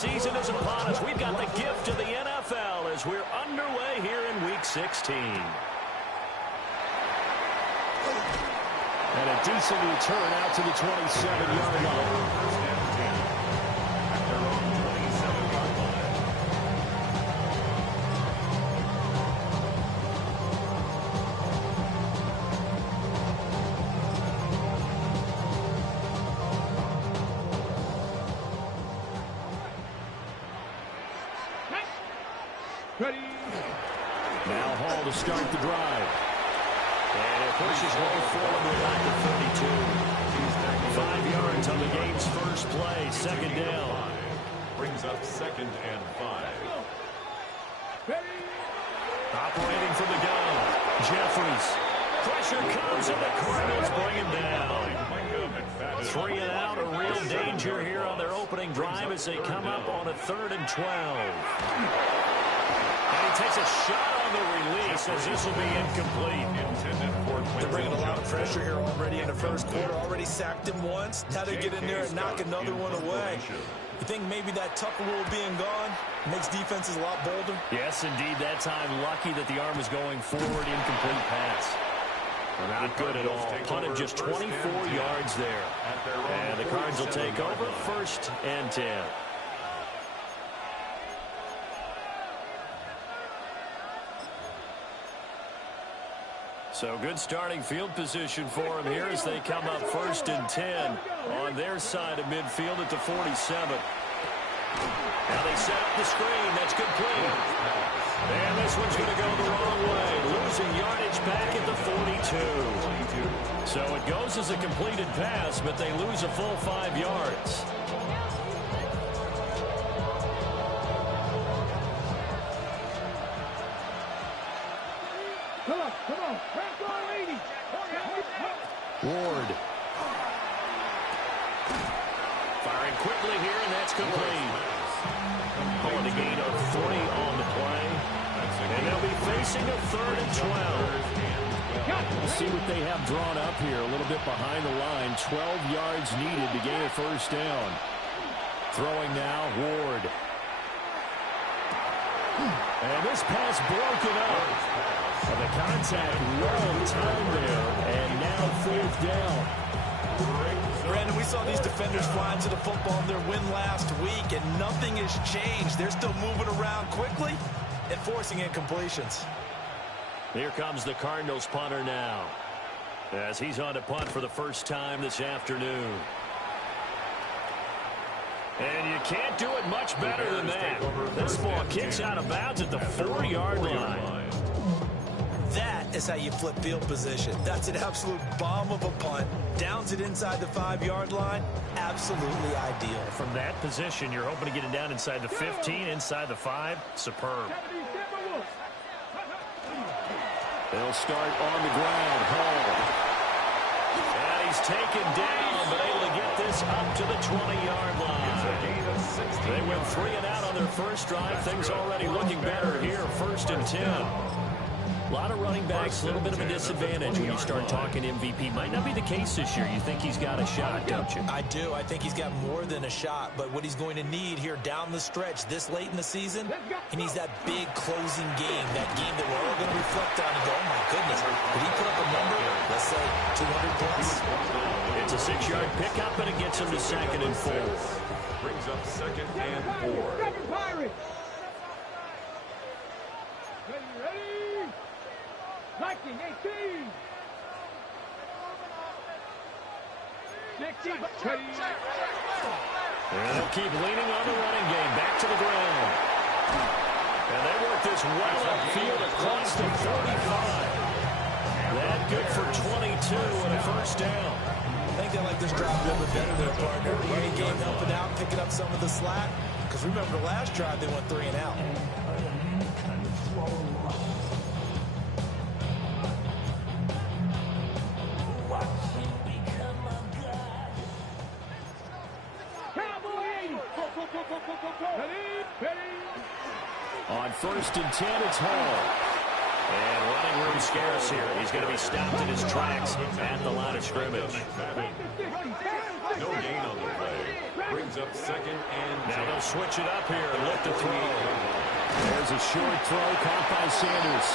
season is upon us. We've got the gift of the NFL as we're underway here in Week 16. And a decent return out to the 27-yard line. Now Hall to start the drive. And it pushes way forward to about the 32. 5 yards on the game's first play. Second down. Brings up 2nd and 5. Operating from the gun. Jeffries. Pressure comes and the Cardinals bring him down. 3 and out. A real danger here on their opening drive as they come up on a 3rd and 12. And he takes a shot on the release as this will be incomplete. They're bringing a lot of pressure here already in the first quarter. Already sacked him once. Now they get in there and knock another one away. You think maybe that Tucker rule being gone makes defenses a lot bolder? Yes, indeed. That time lucky that the arm was going forward. Incomplete pass. Not good at all. Punted just 24 yards there. And the Cards will take over 1st and 10. So good starting field position for them here as they come up 1st and 10 on their side of midfield at the 47. Now they set up the screen. That's complete. And this one's going to go the wrong way. Losing yardage back at the 42. So it goes as a completed pass, but they lose a full 5 yards. Ward. Firing quickly here, and that's complete. Pulling a gain of 3 on the play. And they'll be facing a 3rd and 12. We'll see what they have drawn up here. A little bit behind the line. 12 yards needed to gain a 1st down. Throwing now, Ward. And this pass broken up. And the contact well timed there, and now 4th down. Brandon, we saw these defenders flying to the football in their win last week, and nothing has changed. They're still moving around quickly and forcing incompletions. Here comes the Cardinals punter now, as he's on to punt for the first time this afternoon. And you can't do it much better than that. This ball kicks out of bounds at the 4-yard line. That is how you flip field position. That's an absolute bomb of a punt. Downs it inside the 5-yard line. Absolutely ideal. From that position, you're hoping to get it down inside the 15, inside the 5. Superb. They'll start on the ground. Hall. And he's taken down, but able to get this up to the 20-yard line. They went 3 and out on their first drive. Things already looking better here. 1st and 10. A lot of running backs, a little bit of a disadvantage when you start talking MVP. Might not be the case this year. You think he's got a shot, don't you? I do. I think he's got more than a shot. But what he's going to need here down the stretch this late in the season, he needs that big closing game, that game that we're all going to reflect on and go, oh, my goodness, did he put up a number, let's say, 200 plus? It's a 6-yard pickup, and it gets him to 2nd and 4. Brings up 2nd and 4. Ready? Liking 18. 60. And they'll keep leaning on the running game. Back to the ground. And they work this well upfield across the 45. That good for 22 and a 1st down. I think they like this drive a little bit better than partner. Running game helping out, picking up some of the slack. Because remember the last drive they went 3 and out. On 1st and 10, it's Hall. And running room scarce here. He's going to be stopped in his tracks at the line of scrimmage. No gain on the play. Brings up second and Now they'll switch it up here and look to throw. There's a short throw caught by Sanders.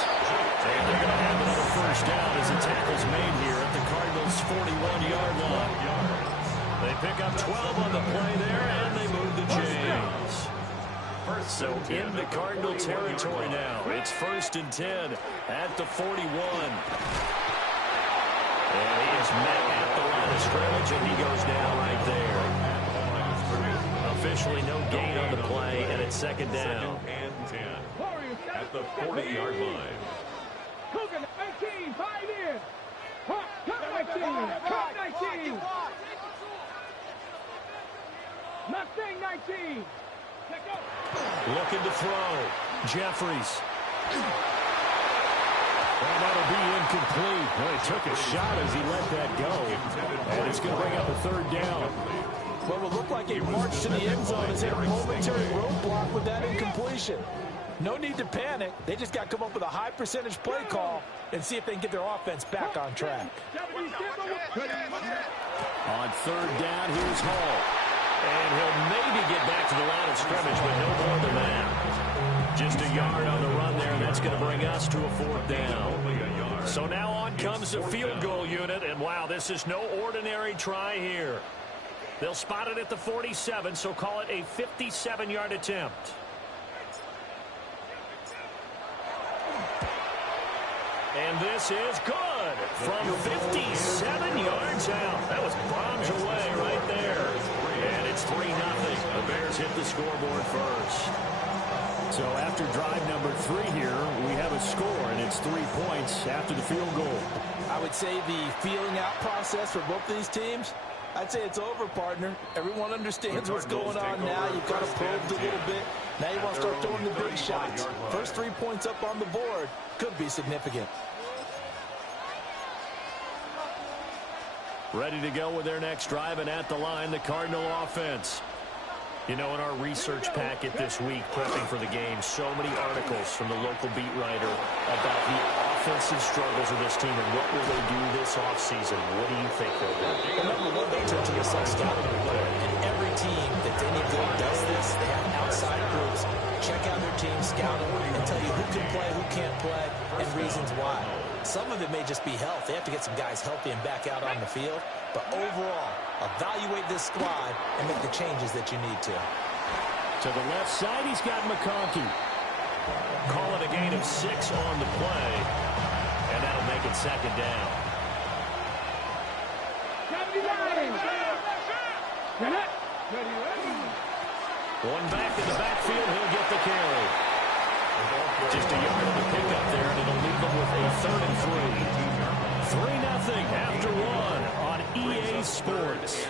And they're going to have another first down as the tackle's made here at the Cardinals' 41-yard line. They pick up 12 on the play there, and they move the chains. So into Cardinal territory now. It's 1st and 10 at the 41. And he is met at the line of scrimmage, and he goes down right there. Officially no gain on the play, and it's 2nd down. Second and 10 at the 40-yard line. Cougar 19, 5 in. Cut 19, cut 19. Mustang 19. Looking to throw. Jeffries. Well, that'll be incomplete. Well, he took a shot as he let that go. And it's going to bring up a 3rd down. What will look like a march to the end zone is a momentary roadblock with that incompletion. No need to panic. They just got to come up with a high percentage play call and see if they can get their offense back on track. On 3rd down, here's Hall. And he'll maybe get back to the line of scrimmage, but no more than that. Just a yard on the run there, and that's going to bring us to a 4th down. So now on comes the field goal unit, and wow, this is no ordinary try here. They'll spot it at the 47, so call it a 57-yard attempt. And this is good from 57 yards out. That was bombs away right there. And it's 3-0. The Bears hit the scoreboard first. So after drive number 3 here, we have a score, and it's 3 points after the field goal. I would say the feeling out process for both these teams, I'd say it's over, partner. Everyone understands what's going on now. You've got to probe a little bit. Now you want to start throwing the big shots. First 3 points up on the board could be significant. Ready to go with their next drive, and at the line, the Cardinal offense. You know, in our research packet this week, prepping for the game, so many articles from the local beat writer about the offensive struggles of this team and what will they do this offseason. What do you think they'll do? Well, number one, they turn to the self-scouting report. And every team that's any good does this. They have outside groups, check out their team, scout them, and tell you who can play, who can't play, and reasons why. Some of it may just be health. They have to get some guys healthy and back out on the field. But overall, evaluate this squad and make the changes that you need to. To the left side, he's got McConkey. Call it a gain of 6 on the play, and that'll make it 2nd down. 79. One back in the backfield, he'll get the carry. Just a yard on the pickup there, and it'll leave them with a 3rd and 3. 3-0 after 1 on EA Sports.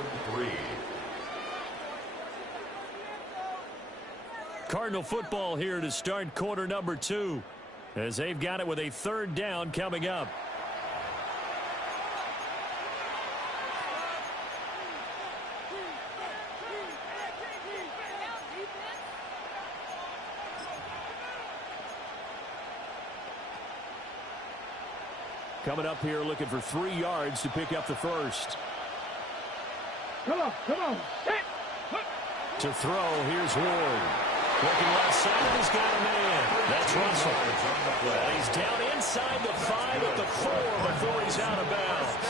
Cardinal football here to start quarter number 2, as they've got it with a 3rd down coming up. Coming up here looking for 3 yards to pick up the first. Come on. To throw, here's Ward. Looking left side, he's got a man. That's Russell. Well, he's down inside the 5 at the 4 before he's out of bounds.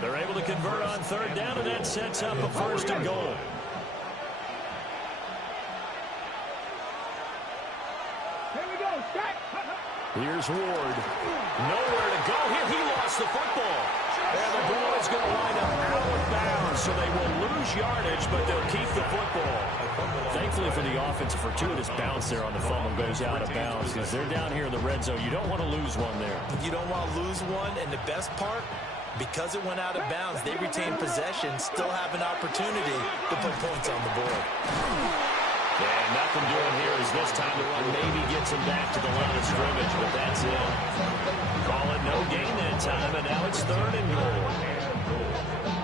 They're able to convert on 3rd down, and that sets up a 1st and goal. Here we go. Here's Ward. Nowhere to go here. He lost the football. And the ball is going to wind up out of bounds, so they will lose yardage, but they'll keep the football. Thankfully for the offense, a fortuitous bounce there on the fumble goes out of bounds because they're down here in the red zone. You don't want to lose one there. You don't want to lose one, and the best part, because it went out of bounds, they retain possession, still have an opportunity to put points on the board. And nothing doing here is this time the run maybe gets him back to the line of scrimmage, but that's it. Call it no gain that time, and now it's 3rd and goal.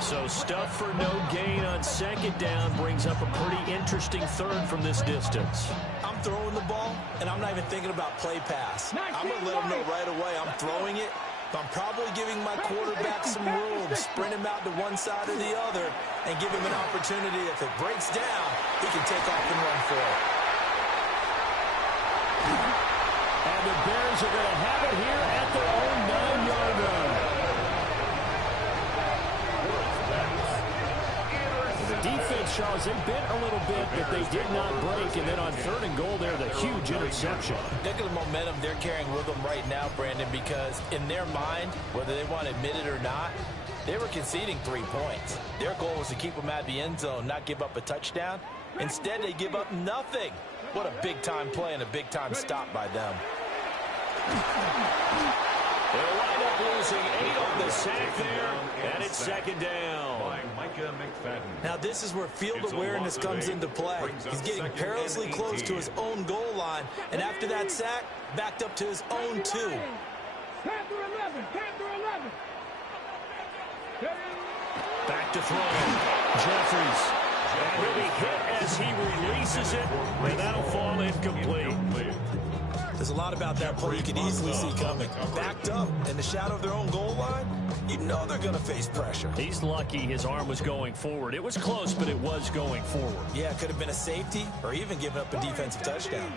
So stuff for no gain on second down brings up a pretty interesting third from this distance. I'm throwing the ball, and I'm not even thinking about play pass. I'm going to let them know right away I'm throwing it. But I'm probably giving my quarterback some room, sprint him out to one side or the other, and give him an opportunity. If it breaks down, he can take off and run for it. And the Bears are going to have it here at their own 9-yard line. The defense, Charles, they bit a little bit, but they did not break. And then on 3rd and goal there, the huge interception. Look at the momentum they're carrying with them right now, Brandon, because in their mind, whether they want to admit it or not, they were conceding 3 points. Their goal was to keep them at the end zone, not give up a touchdown. Instead, they give up nothing. What a big-time play and a big-time stop by them. They'll wind up losing 8 on the sack there, and it's 2nd down. By Micah McFadden. Now, this is where field awareness comes into play. He's getting perilously close to his own goal line, and after that sack, backed up to his own 2. Panther 11, Panther 11. Back to throw. Jeffries. And he'll be hit as he releases it, and that'll fall incomplete. There's a lot about that play you can easily see coming. Backed up in the shadow of their own goal line, you know they're going to face pressure. He's lucky his arm was going forward. It was close, but it was going forward. Yeah, it could have been a safety or even given up a defensive touchdown.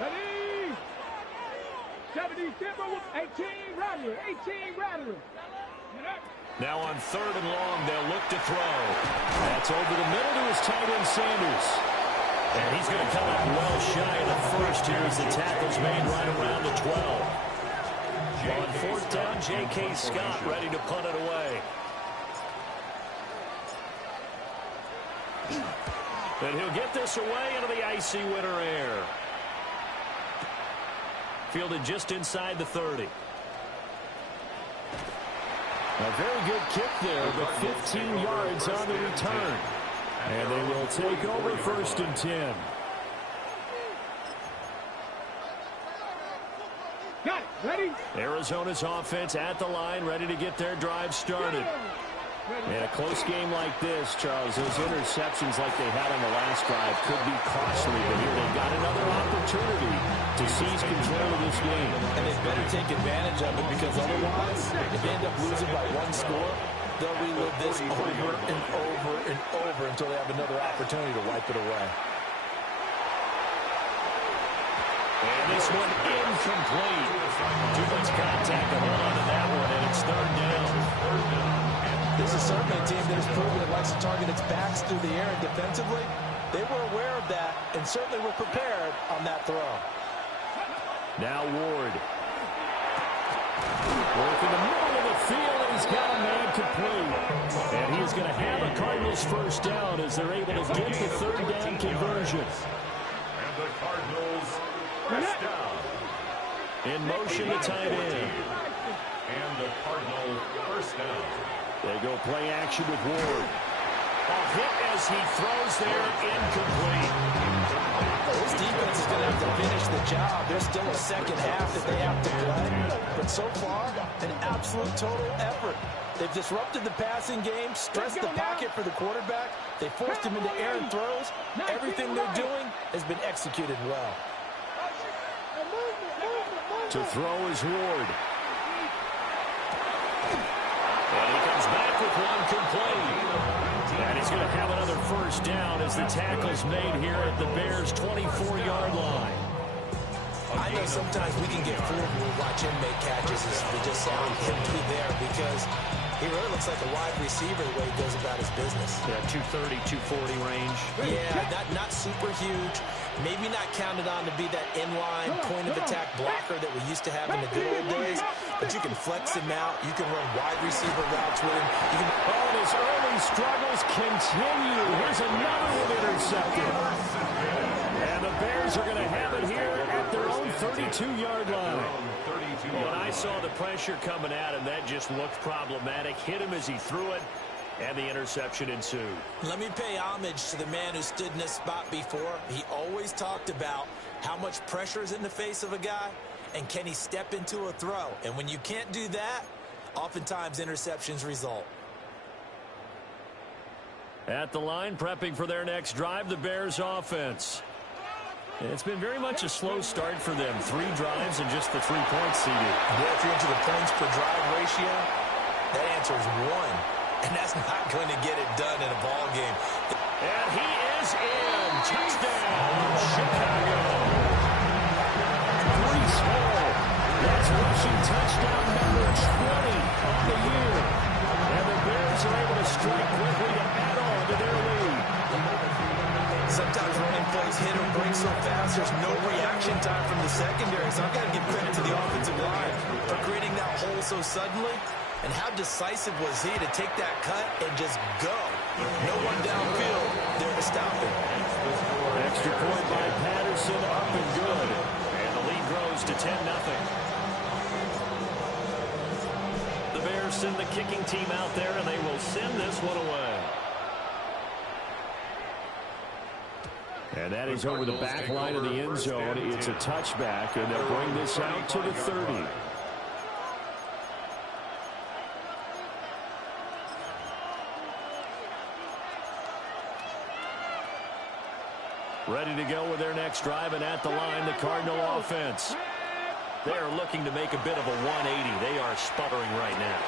Ready? 70 Timberwolves, 18 Rattler, 18 Rattler. Now on 3rd and long, they'll look to throw. That's over the middle to his tight end, Sanders. And he's going to come up well shy of the first here as the tackle's made right around the 12. On 4th down, J.K. Scott ready to punt it away. And he'll get this away into the icy winter air. Fielded just inside the 30. A very good kick there, but 15 yards on the return. And they will take over 1st and 10. Got it. Ready? Arizona's offense at the line, ready to get their drive started. In a close game like this, Charles, those interceptions like they had on the last drive could be costly. But here they've got another opportunity to seize control of this game. And they better take advantage of it because otherwise, if they end up losing by 1 score, they'll relive this over and over and over until they have another opportunity to wipe it away. And this one incomplete. Too much contact to hold on to that one, and it's 3rd down. This is certainly a team that has proven it likes to target its backs through the air, and defensively, they were aware of that and certainly were prepared on that throw. Now Ward. Work in the middle of the field, and he's got a man complete. And he's going to have a Cardinals 1st down as they're able to get the 3rd down conversion. And the Cardinals 1st down. In motion, the tight end. And the Cardinal 1st down. They go play action with Ward. A hit as he throws there, incomplete. This defense is going to have to finish the job. There's still a second half that they have to play. But so far, an absolute total effort. They've disrupted the passing game, stressed the pocket for the quarterback. They forced him into errant throws. Everything they're doing has been executed well. To throw is Ward. And he comes back with one complete. And he's going to have another 1st down as the tackle's made here at the Bears' 24-yard line. I know sometimes we can get fooled when we watch him make catches as we just saw him be there because he really looks like a wide receiver the way he goes about his business. Yeah, 230, 240 range. Yeah, not super huge. Maybe not counted on to be that inline point-of-attack blocker that we used to have in the good old days, but you can flex him out. You can run wide receiver routes with him. You can... Oh, and his early struggles continue. Here's another one intercepted. And the Bears are going to have it here at their own 32-yard line. When I saw the pressure coming at him, that just looked problematic. Hit him as he threw it, and the interception ensued. Let me pay homage to the man who stood in this spot before. He always talked about how much pressure is in the face of a guy, and can he step into a throw. And when you can't do that, oftentimes interceptions result. At the line, prepping for their next drive, the Bears offense. It's been very much a slow start for them. 3 drives and just the 3 points seeded. Yeah, if you're into the points per drive ratio, that answer is 1. And that's not going to get it done in a ball game. And he is in. Touchdown, Chicago. Breece Hall. That's rushing touchdown number 20 on the year. And the Bears are able to strike quickly to add on to their lead. Sometimes running plays hit or break so fast, there's no reaction time from the secondary. So I've got to give credit to the offensive line for creating that hole so suddenly. And how decisive was he to take that cut and just go? No one downfield there to stop him. Extra point by Patterson, up and good. And the lead grows to 10-0. The Bears send the kicking team out there, and they will send this one away. And that is over the back line of the end zone. It's a touchback, and they'll bring this out to the 30. Ready to go with their next drive, and at the line, the Cardinal offense. They are looking to make a bit of a 180. They are sputtering right now.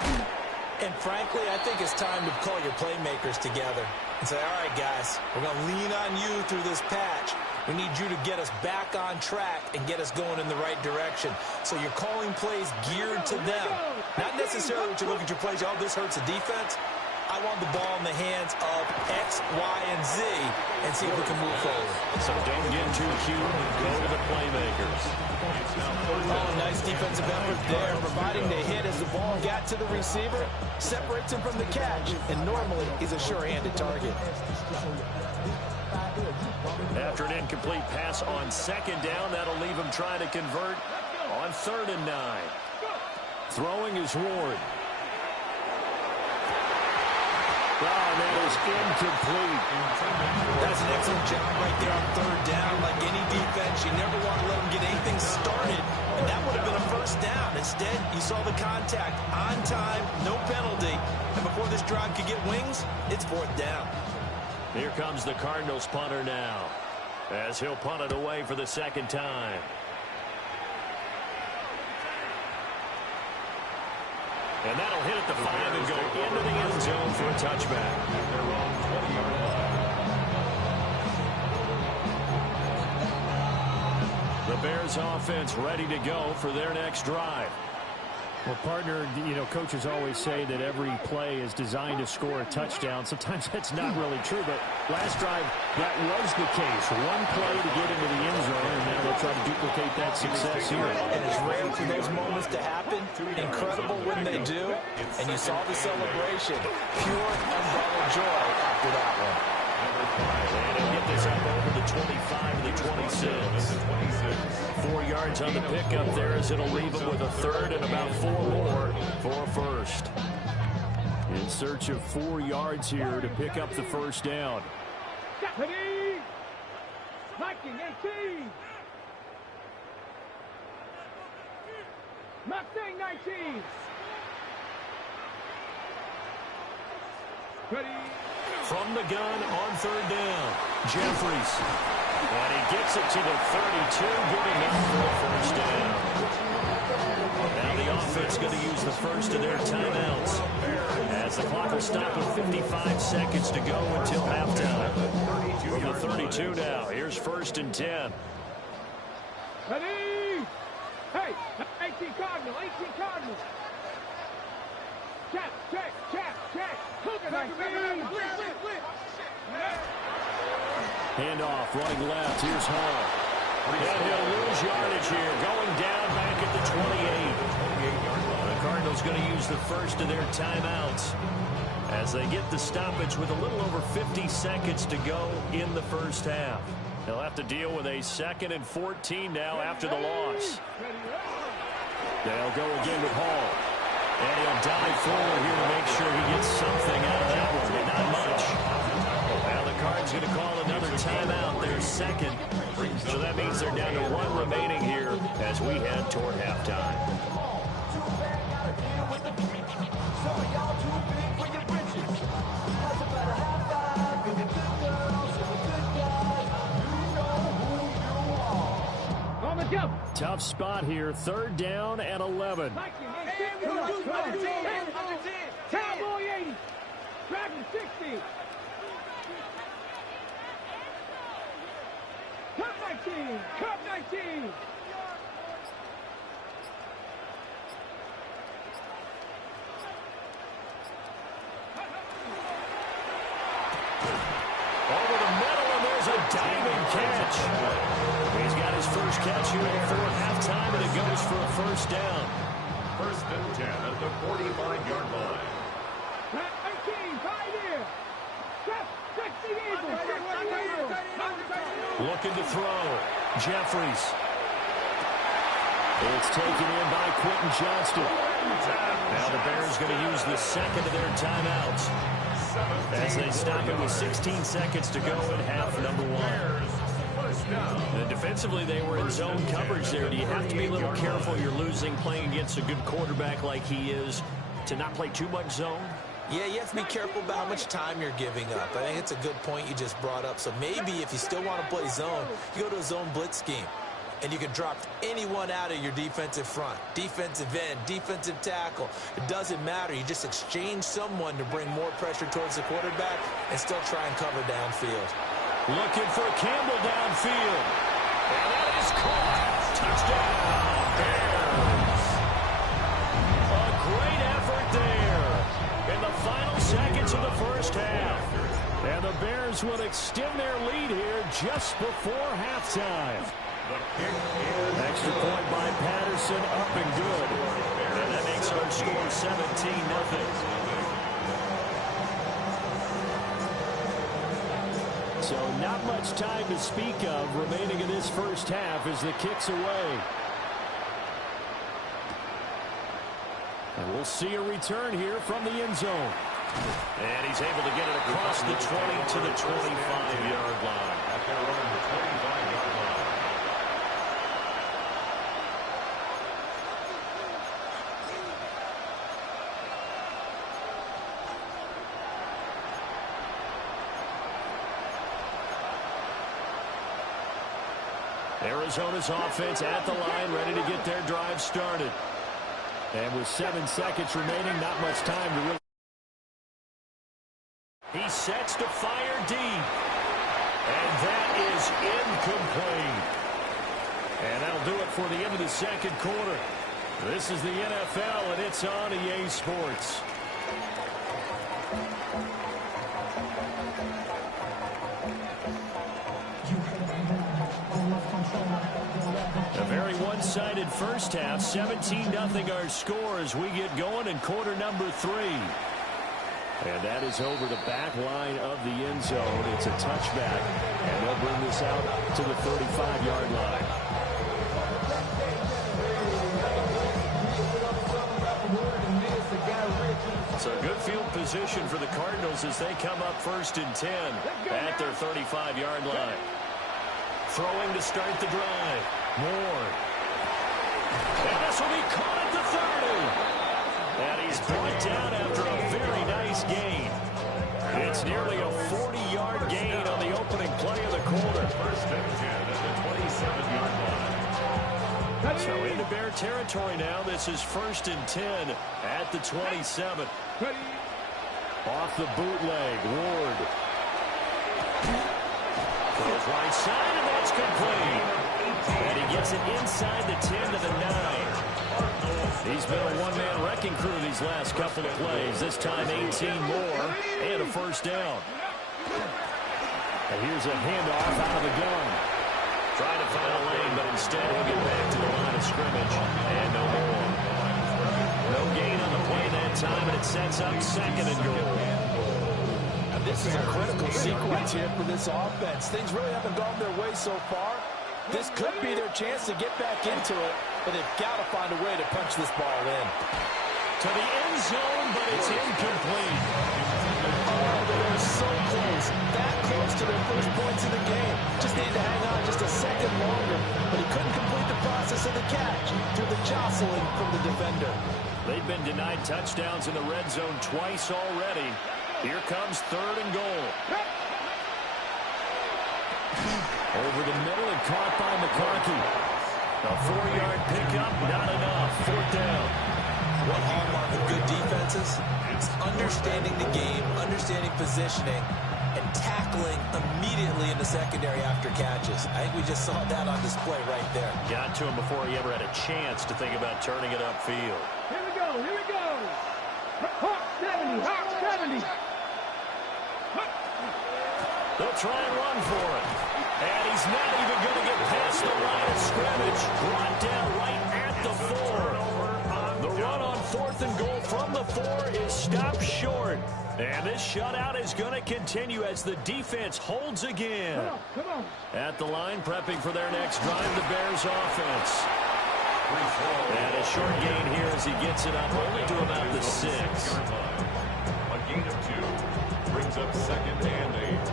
And frankly, I think it's time to call your playmakers together and say, all right, guys, we're going to lean on you through this patch. We need you to get us back on track and get us going in the right direction. So you're calling plays geared to them. Not necessarily what you look at your plays, oh, this hurts the defense. I want the ball in the hands of X, Y, and Z and see if we can move forward. So don't get too cute and go to the playmakers. Oh, nice defensive effort there, providing the hit as the ball got to the receiver, separates him from the catch, and normally he's a sure-handed target. After an incomplete pass on 2nd down, that'll leave him trying to convert on 3rd and 9. Throwing is Ward. Oh, that is incomplete. That's an excellent job right there on 3rd down. Like any defense, you never want to let them get anything started, and that would have been a 1st down. Instead, you saw the contact on time, no penalty, and before this drive could get wings, it's 4th down. Here comes the Cardinals punter now, as he'll punt it away for the 2nd time. And that'll hit at the 5 and go into the end zone for a touchback. The Bears offense ready to go for their next drive. Well, partner, you know, coaches always say that every play is designed to score a touchdown. Sometimes that's not really true, but last drive, that was the case. One play to get into the end zone, and now they'll try to duplicate that success here. And it's rare for those moments to happen. Incredible when they do. And you saw the celebration. Pure umbrella joy after that one. And he'll get this up over the 25 to the 26. 4 yards on the pickup there as it'll leave him with a 3rd and about 4 more for a 1st. In search of 4 yards here to pick up the 1st down. Ready? 19-18. Mustang 19. Ready? From the gun on 3rd down, Jeffries. And he gets it to the 32, good enough for a 1st down. Now the offense going to use the first of their timeouts, as the clock will stop with 55 seconds to go until halftime. From the 32 now, here's 1st and 10. Ready? Hey, 18 Cardinal, 18 Cardinal. Check. Handoff, running left. Here's Hall. And he'll lose yardage here. Going down back at the 28. The Cardinals going to use the first of their timeouts as they get the stoppage with a little over 50 seconds to go in the 1st half. They'll have to deal with a 2nd and 14 now after the loss. They'll go again with Hall. And he'll dive forward here to make sure he gets something out of that one, but not much. Now the Cards going to call another timeout, their 2nd. So that means they're down to 1 remaining here as we head toward halftime. Tough spot here. 3rd down and 11. Cowboy 80. Dragon 60. Cup 19. Cup 19. Over the middle, and there's a diving catch. He's got his first catch here before halftime, and it goes for a 1st down. 1st and 10 at the 45-yard line. 19, tight here. 60 Eagles. Looking to throw. Jeffries. It's taken in by Quentin Johnston. Now the Bears going to use the 2nd of their timeouts as they stop it with 16 seconds to go in half number 1. And defensively, they were in zone coverage there. Do you have to be a little careful? You're losing playing against a good quarterback like he is to not play too much zone? Yeah, you have to be careful about how much time you're giving up. I think it's a good point you just brought up. So maybe if you still want to play zone, you go to a zone blitz scheme. And you can drop anyone out of your defensive front. Defensive end, defensive tackle. It doesn't matter. You just exchange someone to bring more pressure towards the quarterback and still try and cover downfield. Looking for Campbell downfield. And that is caught. Touchdown, Bears. A great effort there in the final seconds of the 1st half. And the Bears will extend their lead here just before halftime. Extra point by Patterson, up and good. And that makes our score 17-0. So not much time to speak of remaining in this 1st half as the kick's away. And we'll see a return here from the end zone. And he's able to get it across the 20 to the 25-yard line. At their own 25-yard line. Arizona's offense at the line, ready to get their drive started. And with 7 seconds remaining, not much time to really... He sets to fire deep. And that is incomplete. And that'll do it for the end of the 2nd quarter. This is the NFL, and it's on EA Sports. A very one-sided 1st half, 17-0 our score as we get going in quarter number 3. And that is over the back line of the end zone. It's a touchback, and they'll bring this out to the 35-yard line. So good field position for the Cardinals as they come up 1st and 10 at their 35-yard line. Throwing to start the drive. Moore. And this will be caught at the 30. And he's brought down after a very nice gain. It's nearly a 40-yard gain on the opening play of the quarter. 1st and 10 at the 27-yard line. So into Bear territory now. This is 1st and 10 at the 27. Off the bootleg, Ward. Goes right side, and that's complete. And he gets it inside the 10 to the 9. He's been a one-man wrecking crew these last couple of plays. This time 18 more and a 1st down. And here's a handoff out of the gun. Trying to find a lane, but instead he'll get back to the line of scrimmage. And no more. No gain on the play that time, and it sets up 2nd and goal. This is a critical sequence here for this offense. Things really haven't gone their way so far. This could be their chance to get back into it, but they've got to find a way to punch this ball in. To the end zone, but it's incomplete. Oh, they were so close. That close to their first points of the game. Just needed to hang on just a second longer, but he couldn't complete the process of the catch through the jostling from the defender. They've been denied touchdowns in the red zone twice already. Here comes 3rd and goal. Over the middle and caught by McConkey. A 4-yard pickup, not enough. 4th down. One hallmark of good defenses is understanding the game, understanding positioning, and tackling immediately in the secondary after catches. I think we just saw that on display right there. Got to him before he ever had a chance to think about turning it upfield. Here we go, here we go. Hawk 70, Hawk 70. They'll try and run for it. And he's not even going to get past the line of scrimmage. Brought down right at the 4. The run on 4th and goal from the 4 is stopped short. And this shutout is going to continue as the defense holds again. Come on. At the line, prepping for their next drive, the Bears offense. And a short gain here as he gets it up only to about the 6. A gain of 2 brings up 2nd and 8.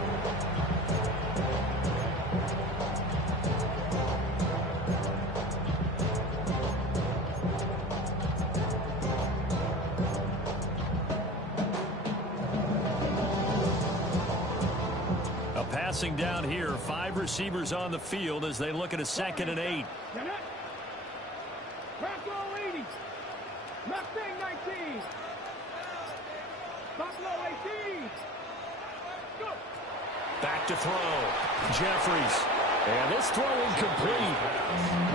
Passing down here, 5 receivers on the field as they look at a 2nd and 8. Buffalo 80. Mustang 19. Buffalo 18. Go. Back to throw. Jeffries. And this throw incomplete.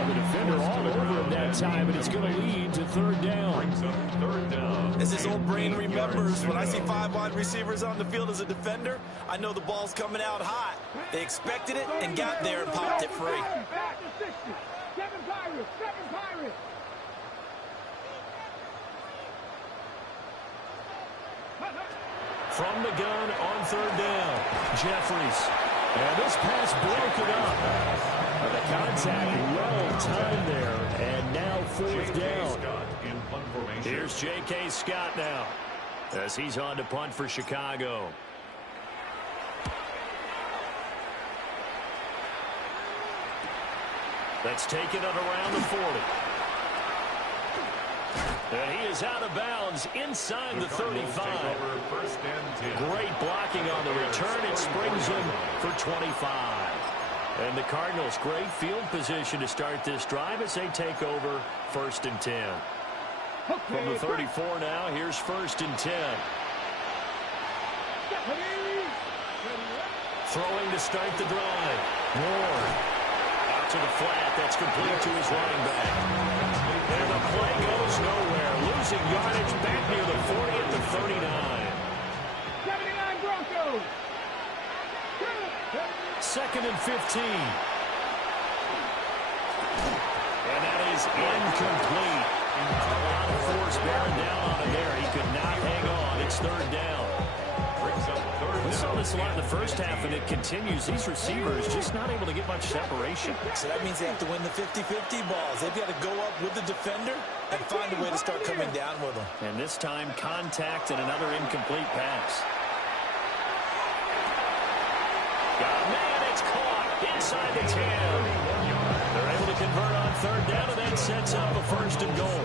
The defender all over him that time, and it's going to lead to 3rd down. Brings up 3rd down. As his old brain remembers, when I see 5 wide receivers on the field as a defender, I know the ball's coming out hot. They expected it and got there and popped it free. Back to 60. 7 Pirates. 7 Pirates. From the gun on 3rd down. Jeffries. And this pass broken up. The contact well timed there. And now 4th down. Here's J.K. Scott now as he's on to punt for Chicago. Let's take it at around the 40. And he is out of bounds inside the 35. Great blocking on the return. It springs him for 25. And the Cardinals, great field position to start this drive as they take over 1st and 10. From the 34 now, here's 1st and 10. Throwing to start the drive. Ward. Out to the flat. That's complete to his running back. And the play goes nowhere. Losing yardage back near the 40 at the 39. 79 Broncos. 2nd and 15. And that is incomplete. A lot of force bearing down on him there. He could not hang on. It's 3rd down. We saw this a lot in the first half, and it continues. These receivers just not able to get much separation. So that means they have to win the 50-50 balls. They've got to go up with the defender and find a way to start coming down with them. And this time, contact and another incomplete pass. Got a man, it's caught inside the 10. They're able to convert on 3rd down, and that sets up a 1st and goal.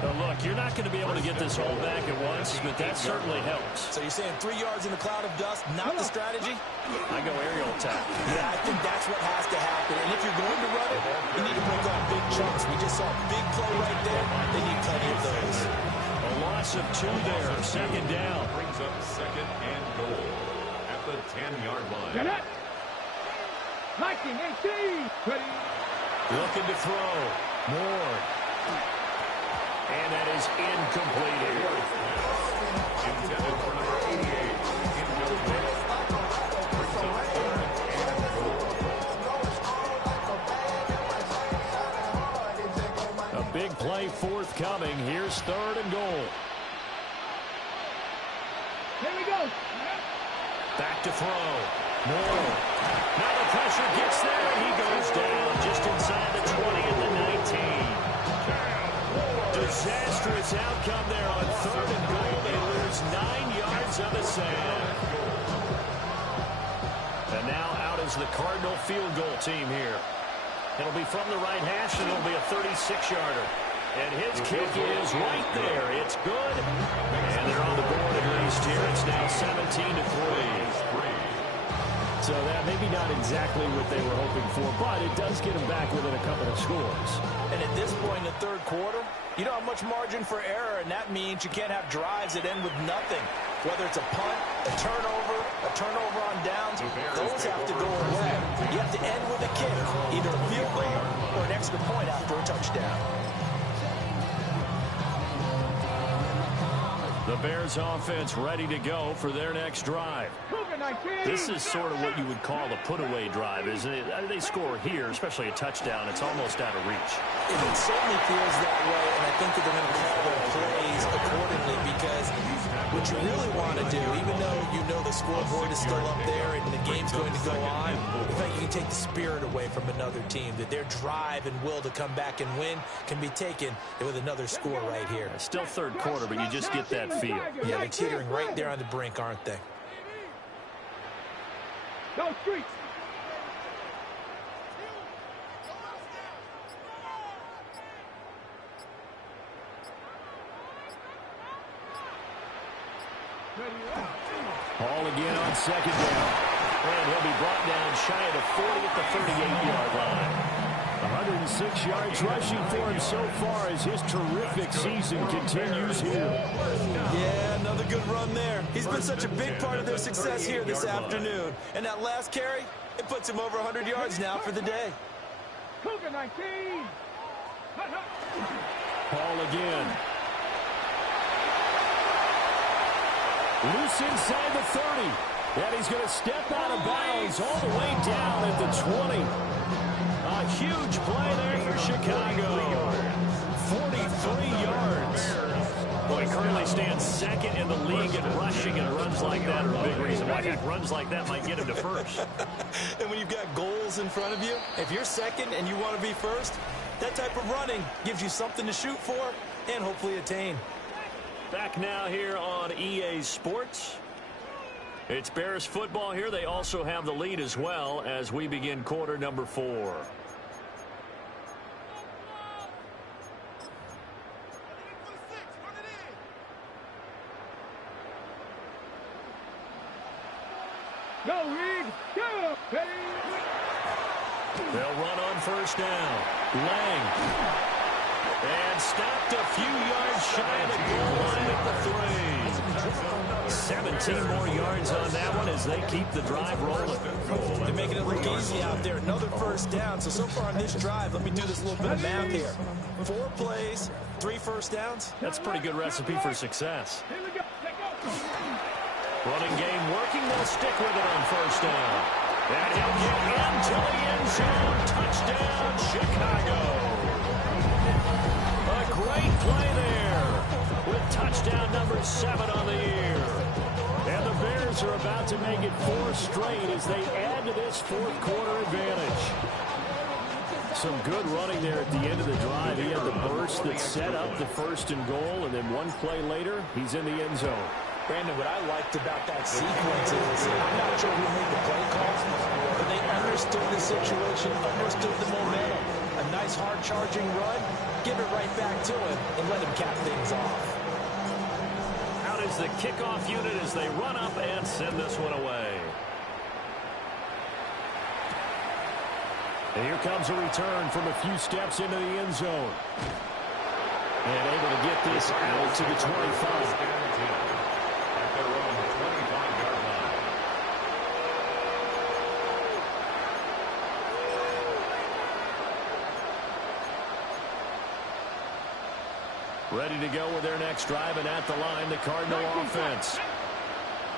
Now look, you're not going to be able to get this all back at once, but that certainly helps. So you're saying 3 yards in a cloud of dust, not the strategy? I go aerial attack. Yeah, I think that's what has to happen. And if you're going to run it, you need to break off big chunks. We just saw a big play right there. They need plenty of those. A loss of 2 there, 2nd down. Brings up 2nd and goal at the 10-yard line. Viking 18. Ready. Looking to throw. Ward. And that is incomplete here. Intended for number 88. A big play forthcoming. Here's 3rd and goal. Here we go. Back to throw. Ward. Now the pressure gets there, and he goes down just inside the 20 and the 19. Disastrous outcome there on 3rd and goal. They lose 9 yards on the sack. And now out is the Cardinal field goal team here. It'll be from the right hash, and it'll be a 36-yarder. And his kick is right there. It's good. And they're on the board at least here. It's now 17-3. So that maybe not exactly what they were hoping for, but it does get them back within a couple of scores. And at this point in the third quarter, you don't have much margin for error, and that means you can't have drives that end with nothing. Whether it's a punt, a turnover on downs, those have to go away. You have to end with a kick, either a field goal or an extra point after a touchdown. The Bears offense ready to go for their next drive. This is sort of what you would call a put-away drive, isn't it? They score here, especially a touchdown. It's almost out of reach. It certainly feels that way, and I think that they're going to call their plays accordingly, because what you really want to do, even though you know the scoreboard is still up there and the game's going to go on, in fact, you can take the spirit away from another team, that their drive and will to come back and win can be taken with another score right here. Still third quarter, but you just get that feel. Yeah, they're teetering right there on the brink, aren't they? Go Streets. Ball again on second down. And he'll be brought down shy of the 40 at the 38-yard line. 106 yards rushing for him so far as his terrific season continues here. Yeah, another good run there. He's been such a big part of their success here this afternoon. And that last carry, it puts him over 100 yards now for the day. Cougar 19. Ball again. Loose inside the 30. And he's going to step out of bounds all the way down at the 20. A huge play there for Chicago. 43 yards. Well, he currently stands second in the league in rushing, and runs like that are a big reason why. Heck, runs like that might get him to first. And when you've got goals in front of you, if you're second and you want to be first, that type of running gives you something to shoot for and hopefully attain. Back now here on EA Sports. It's Bears football here. They also have the lead as well as we begin quarter number 4. Go, Reed. Go. They'll run on first down. Lang. And stopped a few yards shy of the goal line at the 3. 17 more yards on that one as they keep the drive rolling. They're making it look easy out there. Another first down. So far on this drive, let me do this little bit of math here. 4 plays, 3 first downs. That's a pretty good recipe for success. Running game working. They'll stick with it on first down. And he'll get into the end zone. Touchdown, Chicago. A great play there with touchdown number 7 on the year. And the Bears are about to make it 4 straight as they add to this fourth quarter advantage. Some good running there at the end of the drive. He had the burst that set up the 1st and goal, and then one play later, he's in the end zone. Brandon, what I liked about that sequence is, I'm not sure who made the play calls, but they understood the situation, understood the momentum. A nice hard-charging run, give it right back to him, and let him cap things off. Out is the kickoff unit as they run up and send this one away. And here comes a return from a few steps into the end zone. And able to get this out to the 25. Ready to go with their next drive, and at the line, the Cardinal offense.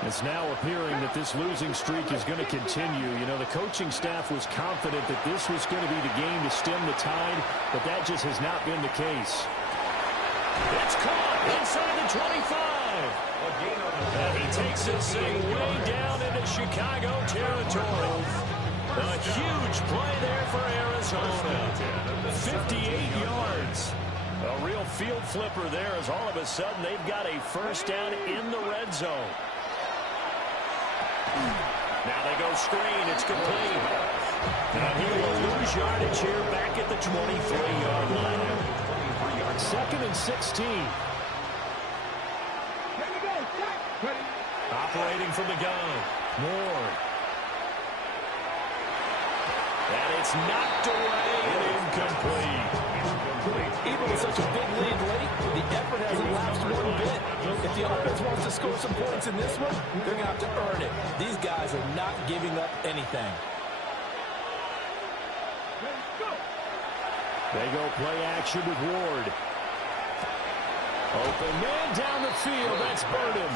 It's now appearing that this losing streak is going to continue. You know, the coaching staff was confident that this was going to be the game to stem the tide, but that just has not been the case. It's caught inside the 25. And he takes this thing way down into Chicago territory. A huge play there for Arizona. 58 yards. A real field flipper there as all of a sudden they've got a first down in the red zone. Now they go screen. It's complete. And he will lose yardage here back at the 23-yard line. 2nd and 16. Operating from the gun. Moore. And it's knocked away and incomplete. Even with such a big lead late, the effort hasn't lapsed one bit. If the offense wants to score some points in this one, they're going to have to earn it. These guys are not giving up anything. They go play action with Ward. Open man down the field. That's Burden.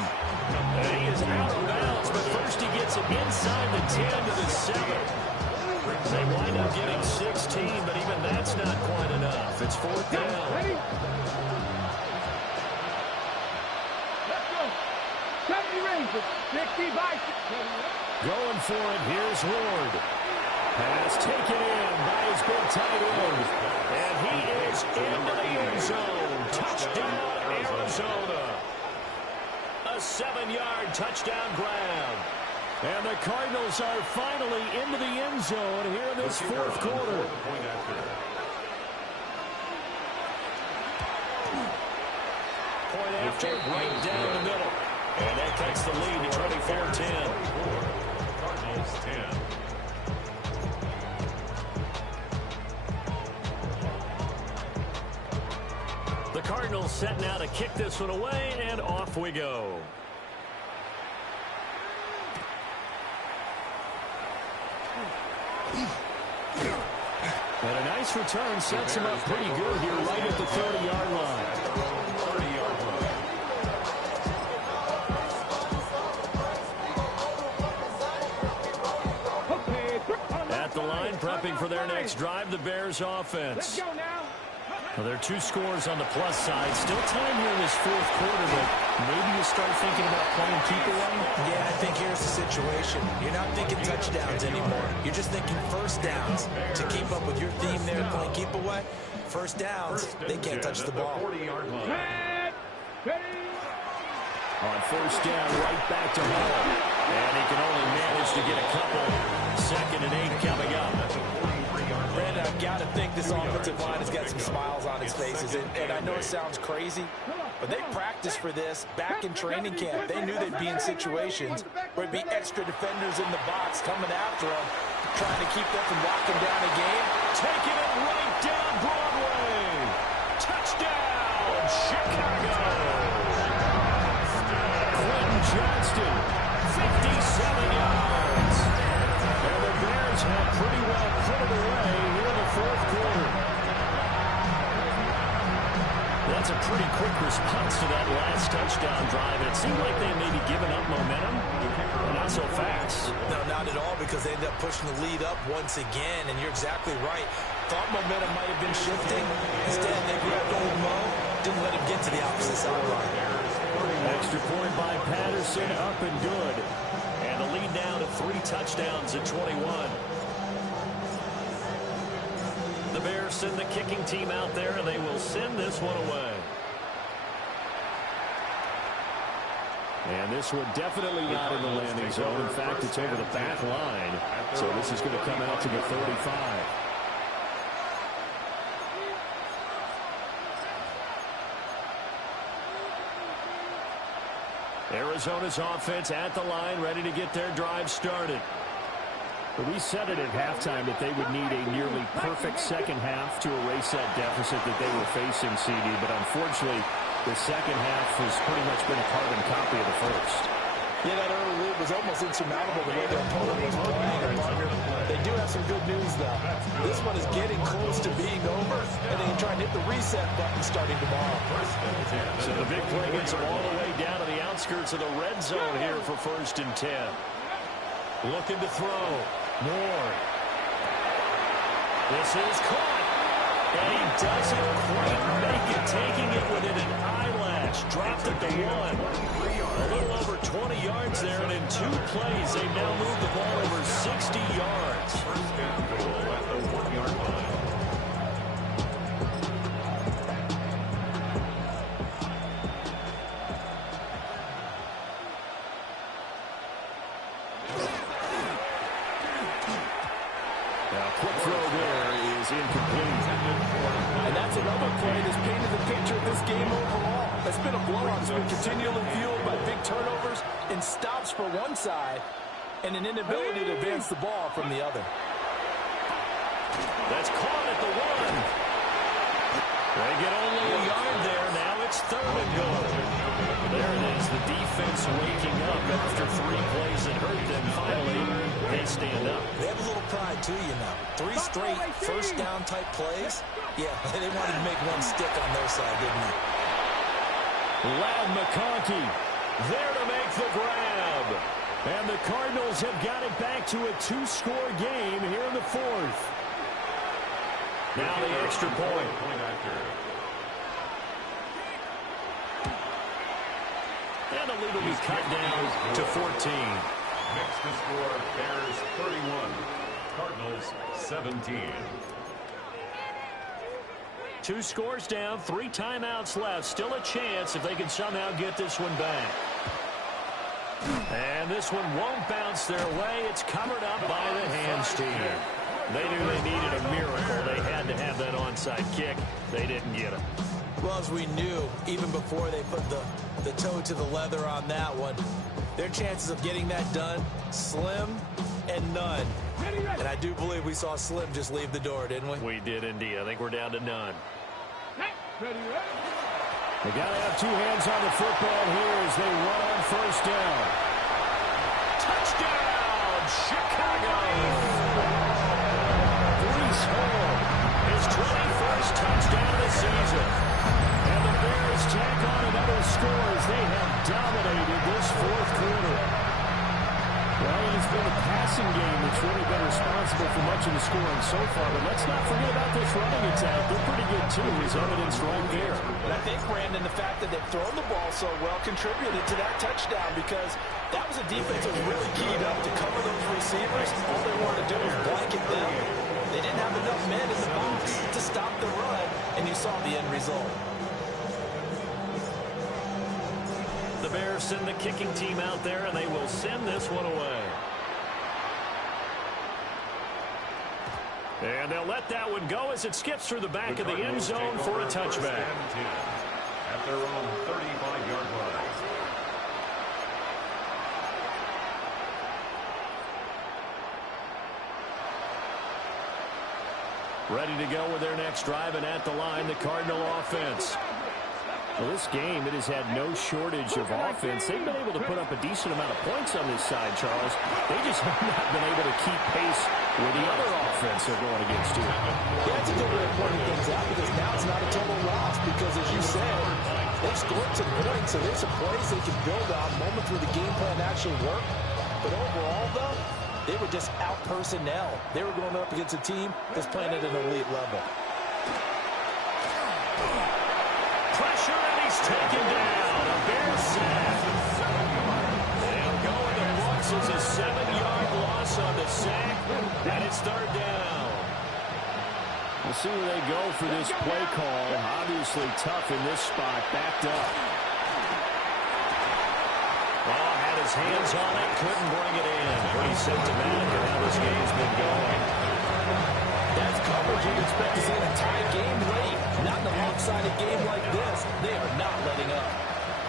And he is out of bounds, but first he gets it inside the 10 to the 7. They wind up getting 16, but even that's not quite enough. It's fourth down. Let's go. 70 Rangers. 60 by 60. Going for it. Here's Ward. Pass taken in by his big tight end. And he is into the end zone. Touchdown, Arizona. A 7-yard touchdown grab. And the Cardinals are finally into the end zone here in this fourth quarter. Point after, right down the middle. And that cuts the lead to 24-10. Cardinals 10. The Cardinals set now to kick this one away, and off we go. And a nice return sets him up pretty good here right at the 30-yard line. At the line, prepping for their next drive, the Bears offense. Let's go now. Well, there are 2 scores on the plus side. Still time here in this fourth quarter, but maybe you start thinking about playing keep away. Yeah, I think here's the situation. You're not thinking touchdowns anymore. You're just thinking first downs. To keep up with your theme there, playing keep away, first downs, they can't touch the ball. 40-yard line. On first down, right back to Hall. And he can only manage to get a couple. 2nd and 8 coming up. Brandon, I've got to think this offensive line has got some smiles on its faces. And I know it sounds crazy, but they practiced for this back in training camp. They knew they'd be in situations where there'd be extra defenders in the box coming after them, trying to keep them from locking down a game. Taking it right down Broadway. Touchdown, Chicago. Quentin Johnston, 57 yards. And the Bears have pretty well put it away here in the fourth quarter. That's a pretty quick response to that last touchdown drive. It seemed like they may be giving up momentum, but not so fast. No, not at all, because they ended up pushing the lead up once again, and you're exactly right. Thought momentum might have been shifting. Instead, they grabbed old Mo, didn't let him get to the opposite sideline. Extra point by Patterson, up and good. And the lead now to 3 touchdowns at 21. The Bears send the kicking team out there, and they will send this one away. And this one definitely not in the landing zone. In fact, it's over the back line. So this is going to come out to the 35. Arizona's offense at the line, ready to get their drive started. But we said it at halftime that they would need a nearly perfect second half to erase that deficit that they were facing, CD. But unfortunately, the second half has pretty much been a carbon copy of the first. Yeah, that early lead was almost insurmountable the way their opponent was playing. They do have some good news, though. This one is getting close to being over, and they can try and hit the reset button starting tomorrow. So the big play gets them all the way down to the outskirts of the red zone here for 1st and 10. Looking to throw. Moore. This is caught. And he doesn't quite make it, taking it within an eyelash. Dropped it to 1. A little over 20 yards there, and in 2 plays, they've now moved the ball over 60 yards. First down goal at the 1-yard line. Quick throw there is incomplete. And that's another play that's painted the picture of this game overall. It's been a blowout. It's been continually fueled by big turnovers and stops for one side and an inability to advance the ball from the other. That's caught at the 1. They get only a yard there. Now it's 3rd and goal. There it is. The defense waking up after 3 plays that hurt them. Finally, they stand up. They have a little pride, too, you know. 3 straight first down type plays. Yeah, they wanted to make one stick on their side, didn't they? Ladd McConkey there to make the grab. And the Cardinals have got it back to a 2-score game here in the 4th. Now the extra point. And the lead will be cut down to 14. Next to score, Bears 31, Cardinals 17. 2 scores down, 3 timeouts left. Still a chance if they can somehow get this one back. And this one won't bounce their way. It's covered up by the hands team. They knew they needed a miracle. They had to have that onside kick. They didn't get it. Well, as we knew, even before they put the toe to the leather on that one, their chances of getting that done, slim and none. And I do believe we saw Slim just leave the door, didn't we? We did indeed. I think we're down to none. They got to have 2 hands on the football here as they run on 1st down. Touchdown, Chicago! Breece Hall, his 21st touchdown of the season. And the Bears tack on another score as they have dominated this 4th quarter. Well, it's been a passing game that's really been responsible for much of the scoring so far. But let's not forget about this running attack. They're pretty good, too, as evidenced right there. And I think, Brandon, the fact that they've thrown the ball so well contributed to that touchdown because that was a defense that was really keyed up to cover those receivers. All they wanted to do was blanket them. They didn't have enough men in the box to stop the run, and you saw the end result. The Bears send the kicking team out there, and they will send this one away. And they'll let that one go as it skips through the back of the end zone for a touchback. At their own 35-yard line. Ready to go with their next drive, and at the line, the Cardinal offense. Well, this game, it has had no shortage of offense. They've been able to put up a decent amount of points on this side, Charles. They just have not been able to keep pace with the other offense they're going against, too. Yeah, it's a good way of pointing things out because now it's not a total loss because, as you said, they've scored some points, so there's some plays they can build on, moments where the game plan actually worked. But overall, though, they were just out personnel. They were going up against a team that's playing at an elite level. Pressure, and he's taken down. A Bears sack. They'll go in the books as a 7-yard loss on the sack, and it's 3rd down. We'll see where they go for this play call. Obviously tough in this spot, backed up. Oh, had his hands on it, couldn't bring it in. Pretty symptomatic of how this game's been going. That's coverage you'd expect to see in a tie game late. Not in a lopsided game like this. They are not letting up.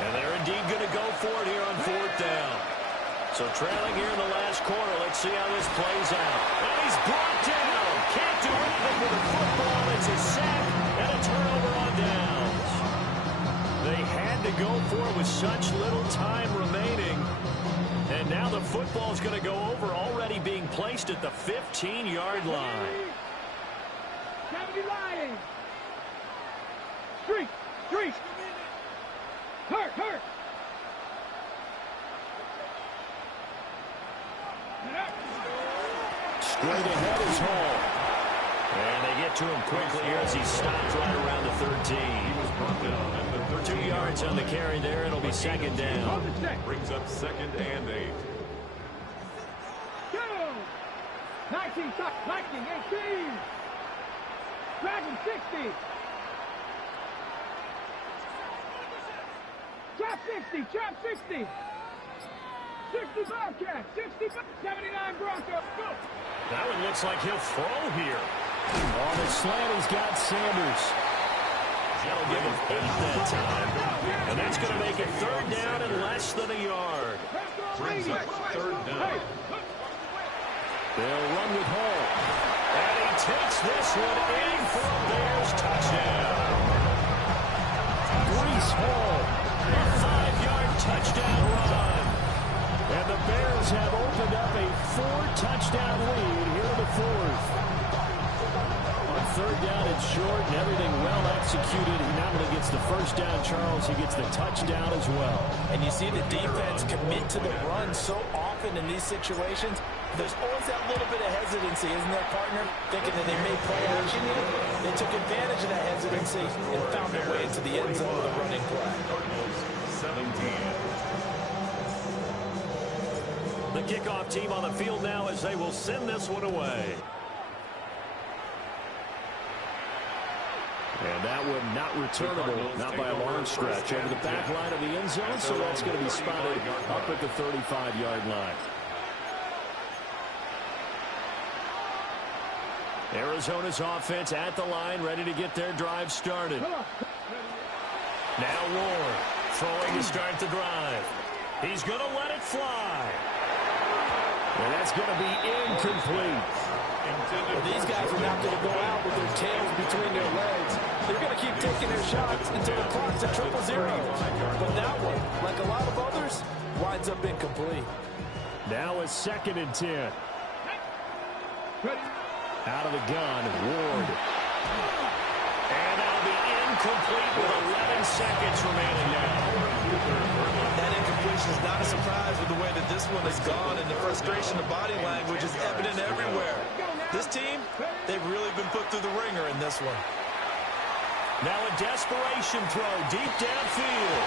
And they're indeed going to go for it here on 4th down. So trailing here in the last quarter, let's see how this plays out. And he's brought down. Can't do anything with the football. It's a sack and a turnover on downs. They had to go for it with such little time remaining. And now the football's going to go over, already being placed at the 15-yard line. 70 Lions. Streak. Hurt. Straight ahead is Hall. And they get to him quickly here as he stops right around the 13. 2 yards on the carry there. It'll be 2nd down. Brings up 2nd and 8. Go. 19, 18. Dragon 60. Trap 60. 60 Bobcat. 60. 79 Broncos. Go. That one looks like he'll throw here. On the slant, he's got Sanders. That'll give him 8 that time. And that's going to make it 3rd down and less than a yard. Brings up 3rd down. They'll run with Hall. And he takes this one in for a Bears touchdown. Breece Hall. A 5-yard touchdown run. And the Bears have opened up a 4-touchdown lead here in the fourth. On third down and short and everything well executed. He not only gets the first down, Charles, he gets the touchdown as well. And you see the defense commit to the run so often in these situations. There's always that little bit of hesitancy, isn't there, partner? Thinking that they may play action here. They took advantage of that hesitancy and found their way into the end zone with a running play. 17. The kickoff team on the field now as they will send this one away. And that one not returnable, not by a long stretch, over the back line of the end zone, so that's going to be spotted up at the 35-yard line. Arizona's offense at the line, ready to get their drive started. Now Ward throwing to start the drive. He's going to let it fly. And that's going to be incomplete. Well, these guys are not going to go out with their tails between their legs. They're going to keep taking their shots until the clock's at 0-0. But that one, like a lot of others, winds up incomplete. Now a 2nd and 10. Out of the gun, Ward. And that'll be incomplete with 11 seconds remaining now. That incompletion is not a surprise with the way that this one has gone, and the frustration of body language is evident everywhere. This team, they've really been put through the ringer in this one. Now a desperation throw deep downfield.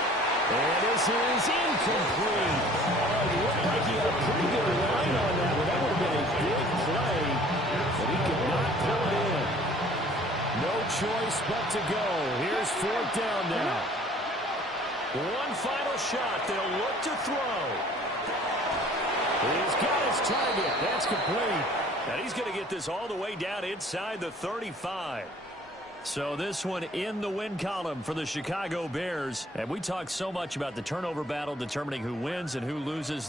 And this is incomplete. Oh, it looked like he had a pretty good line on that one. That would have been a big play, but he could not pull it in. No choice but to go. Here's 4th down now. One final shot. They'll look to throw. He's got his target. That's complete. And he's going to get this all the way down inside the 35. So this one in the win column for the Chicago Bears. And we talk so much about the turnover battle determining who wins and who loses.